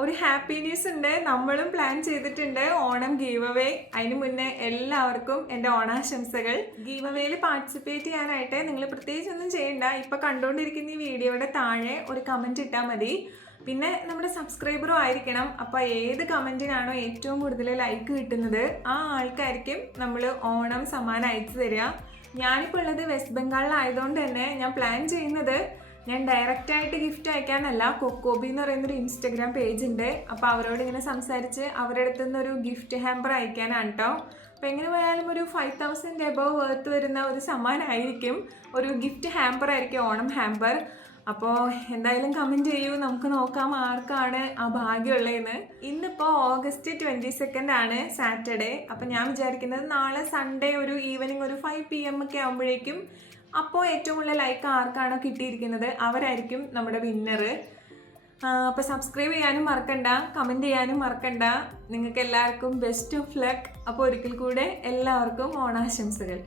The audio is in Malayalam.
ഒരു ഹാപ്പി ന്യൂസ് ഉണ്ട്. നമ്മളും പ്ലാൻ ചെയ്തിട്ടുണ്ട് ഓണം ഗീവ് അവേ. അതിന് മുന്നേ എല്ലാവർക്കും എൻ്റെ ഓണാശംസകൾ. ഗീവ് അവേയിൽ പാർട്ടിസിപ്പേറ്റ് ചെയ്യാനായിട്ട് നിങ്ങൾ പ്രത്യേകിച്ചൊന്നും ചെയ്യണ്ട. ഇപ്പം കണ്ടുകൊണ്ടിരിക്കുന്ന ഈ വീഡിയോയുടെ താഴെ ഒരു കമൻറ്റ് ഇട്ടാൽ മതി. പിന്നെ നമ്മുടെ സബ്സ്ക്രൈബറും ആയിരിക്കണം. അപ്പോൾ ഏത് കമൻറ്റിനാണോ ഏറ്റവും കൂടുതൽ ലൈക്ക് കിട്ടുന്നത് ആ ആൾക്കായിരിക്കും നമ്മൾ ഓണം സമ്മാനം അയച്ചു തരിക. ഞാനിപ്പോൾ ഉള്ളത് വെസ്റ്റ് ബംഗാളിലായതുകൊണ്ട് തന്നെ ഞാൻ പ്ലാൻ ചെയ്യുന്നത് ഞാൻ ഡയറക്റ്റായിട്ട് ഗിഫ്റ്റ് അയക്കാനല്ല. കൊക്കോബി എന്ന് പറയുന്നൊരു ഇൻസ്റ്റഗ്രാം പേജ് ഉണ്ട്. അപ്പോൾ അവരോട് ഇങ്ങനെ സംസാരിച്ച് അവരുടെ അടുത്ത് നിന്നൊരു ഗിഫ്റ്റ് ഹാമ്പർ അയക്കാനാണ് കേട്ടോ. അപ്പോൾ എങ്ങനെ പോയാലും ഒരു 5,000 എബവ് വേർത്ത് വരുന്ന ഒരു സമ്മാനമായിരിക്കും. ഒരു ഗിഫ്റ്റ് ഹാമ്പർ ആയിരിക്കും, ഓണം ഹാമ്പർ. അപ്പോൾ എന്തായാലും കമൻറ്റ് ചെയ്യൂ, നമുക്ക് നോക്കാം ആർക്കാണ് ആ ഭാഗ്യമുള്ളതെന്ന്. ഇന്നിപ്പോൾ ഓഗസ്റ്റ് 22 ആണ്, സാറ്റർഡേ. അപ്പം ഞാൻ വിചാരിക്കുന്നത് നാളെ സൺഡേ ഒരു ഈവനിങ് ഒരു 5 PM ഒക്കെ ആകുമ്പോഴേക്കും അപ്പോൾ ഏറ്റവും കൂടുതൽ ലൈക്ക് ആർക്കാണോ കിട്ടിയിരിക്കുന്നത് അവരായിരിക്കും നമ്മുടെ വിന്നർ. അപ്പോൾ സബ്സ്ക്രൈബ് ചെയ്യാനും മറക്കണ്ട, കമൻറ്റ് ചെയ്യാനും മറക്കണ്ട. നിങ്ങൾക്ക് എല്ലാവർക്കും ബെസ്റ്റ് ഓഫ് ലക്ക്. അപ്പോൾ ഒരിക്കൽ കൂടെ എല്ലാവർക്കും ഓണാശംസകൾ.